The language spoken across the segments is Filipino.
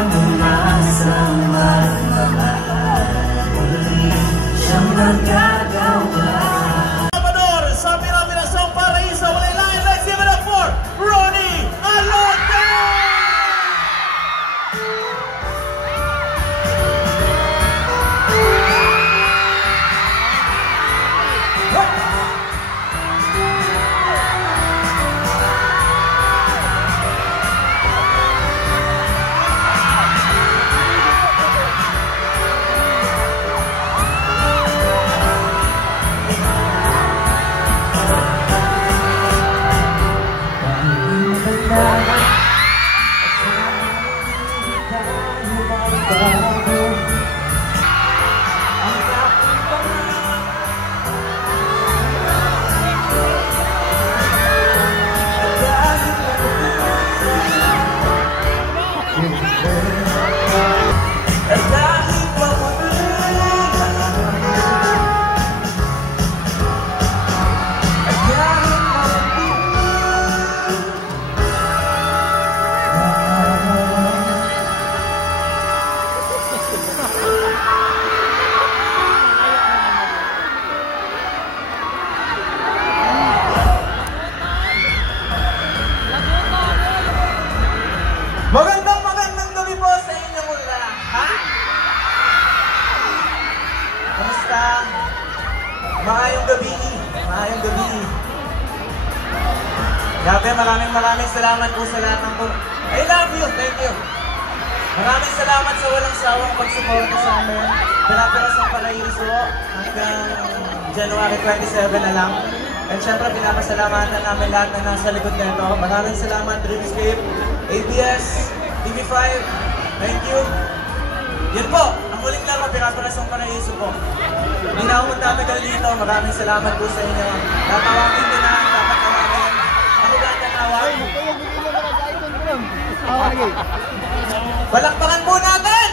mula sa magmamahal, muli siyang nagagawa. Salvador sa Miramirasong Paraiso, walay lain. Let's give it up for Ronnie Alonte! Magandang gabi po sa inyong lahat. Kamusta? Maayong gabi. Grabe, maraming salamat po sa lahat ng I love you, thank you. Maraming salamat sa walang sawang pagsuporta sa amin. Pinaparasong Paraiso hanggang January 27 na lang. And syempre, pinapasalamatan namin lahat na nasa likod nito. Maraming salamat, Dreamscape, ABS, TV5, thank you. Yan po, ang huling laro, Pinaparasong Paraiso po. Hindi na ako magtagal dito, maraming salamat po sa inyo. Tatawagin din na, dapat tawagin. Ako ba tatawag? Palakpakan po natin!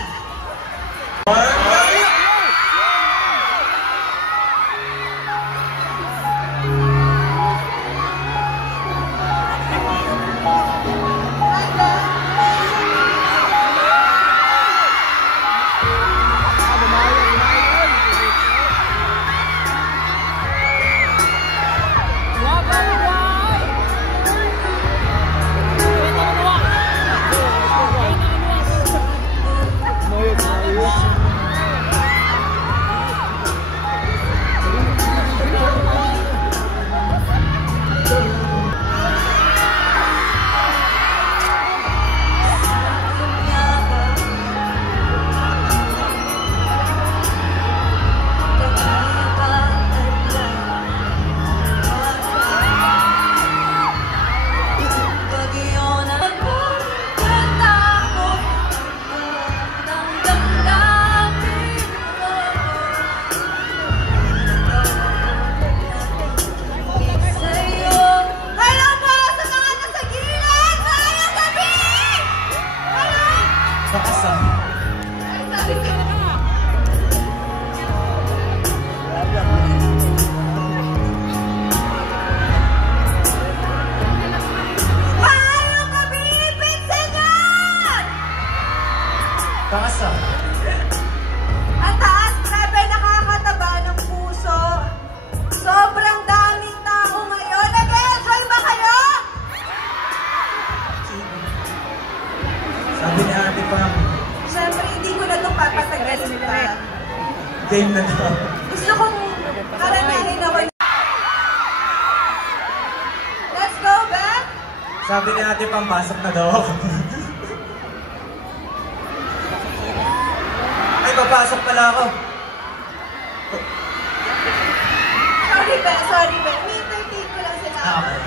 Pakasa. Ang taas, grabe, nakakataba ng puso. Sobrang daming tao ngayon. Nag-enjoy ba kayo? Sabi ni ate pa, Siyempre, hindi ko na itong papatagalin pa. game na to. Gusto kong karanahin ako. Let's go back. Sabi ni ate pang pasok na daw ako. Ay, papasok pala ako. Sorry ba? May entertain ko lang sila. Okay.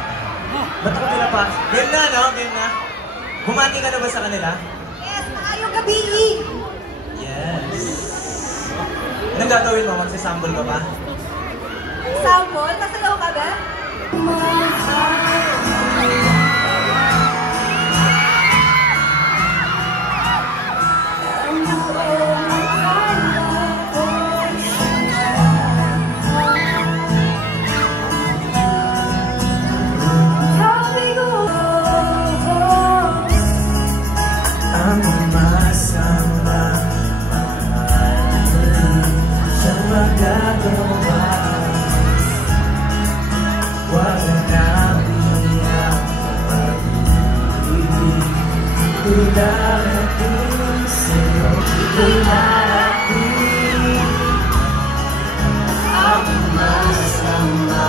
Ba't ako pinapasok? Game na, no? Game na. Bumati ka na ba sa kanila? Yes, maayong gabi. Yes. Anong gagawin mo? Magsasambol ka ba? Sample? Kasalaw ka ba? Ang darating sa'yo, ika'y darating. Ang masama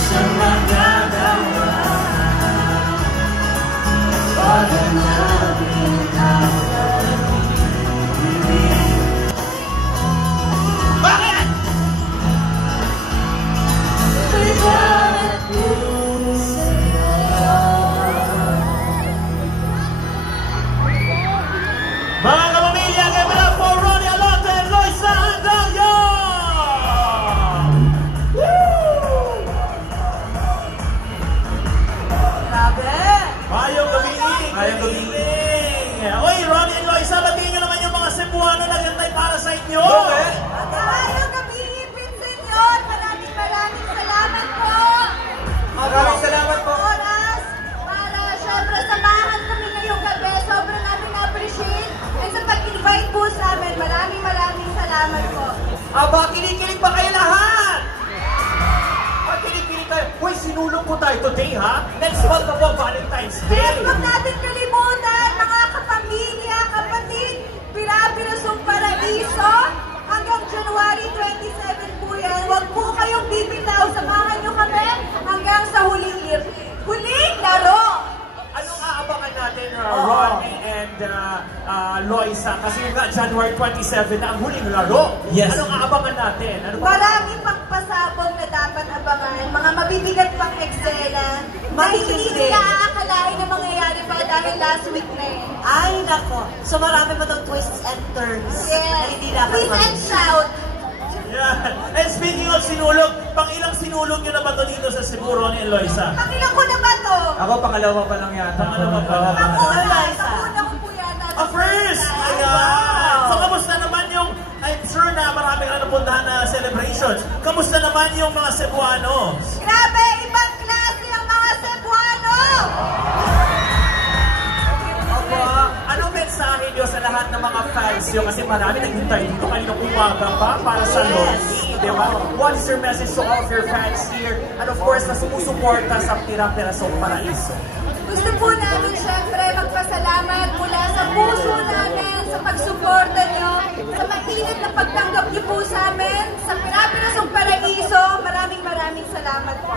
siyang magagawa. Wala namin ang Bakit? ika'y darating sa'yo. Mga kapamilya, give it up for Ronnie Alonte and Loisa Andayo! Woo! Grabe! Mayong gabi! Mayong gabi. Uy, Ronnie and Loisa, batiin nyo naman yung mga Cebuano na gantay para sa inyo! Okay. Maayong gabi, Pinsenyor! Maraming salamat po! Maraming salamat po. Oras para syempre samahan kami ngayong gabi. Sobrang namin na-appreciate. And sa pag-invite po sa amin, maraming salamat po. Aba, kinikilig pa kayo lahat! Kinikilig tayo. Uy, sinulong ko tayo today, ha? Next month na po, Valentine's Day! Yes, huwag natin kalimutan, mga kapamilya, kapatid, Pirapilasong Paraiso, hanggang January 27 po yan. Huwag po kayong bibitaw, samahan nyo kami hanggang sa huling laro. Anong aabangan natin, Ronnie and Loisa? Kasi nga, January 27 na ang huling laro. Yes. Anong aabangan natin? Ano ba? Maraming pang pasabog na dapat abangan, mga mabibigat pang eksena, na hindi nila aakalain na mangyayari pa dahil last week na eh. Ay, nako. So marami pa daw twists and turns na Yes, hindi dapat please and shout. Yeah. And speaking of sinulog, pang-ilang sinulog nyo na ba ito dito sa Cebu, Ronnie and Loisa? Pakilang ko na ba to? Ako pangalawa pa lang yata. Pangalawa pa lang. Panguna ko po yata. First! Ayan! So, kamusta naman yung, I'm sure na marami ka na napuntahan na celebrations. Kamusta naman yung mga Cebuano? Grabe, ibang klase ang mga Cebuano! Anong mensahe nyo sa lahat ng mga fans nyo? Kasi marami naghintay dito kanina umaga pa para sa Loki, di ba? What is your message to all of your fans here? And of course, na sumusuporta sa Pirapilasong Paraiso. Gusto po namin syempre magpasalamat mula sa puso namin sa pagsuporta nyo, sa mainit na pagtanggap nyo po sa amin, sa Pirapilasong Paraiso. Maraming salamat po.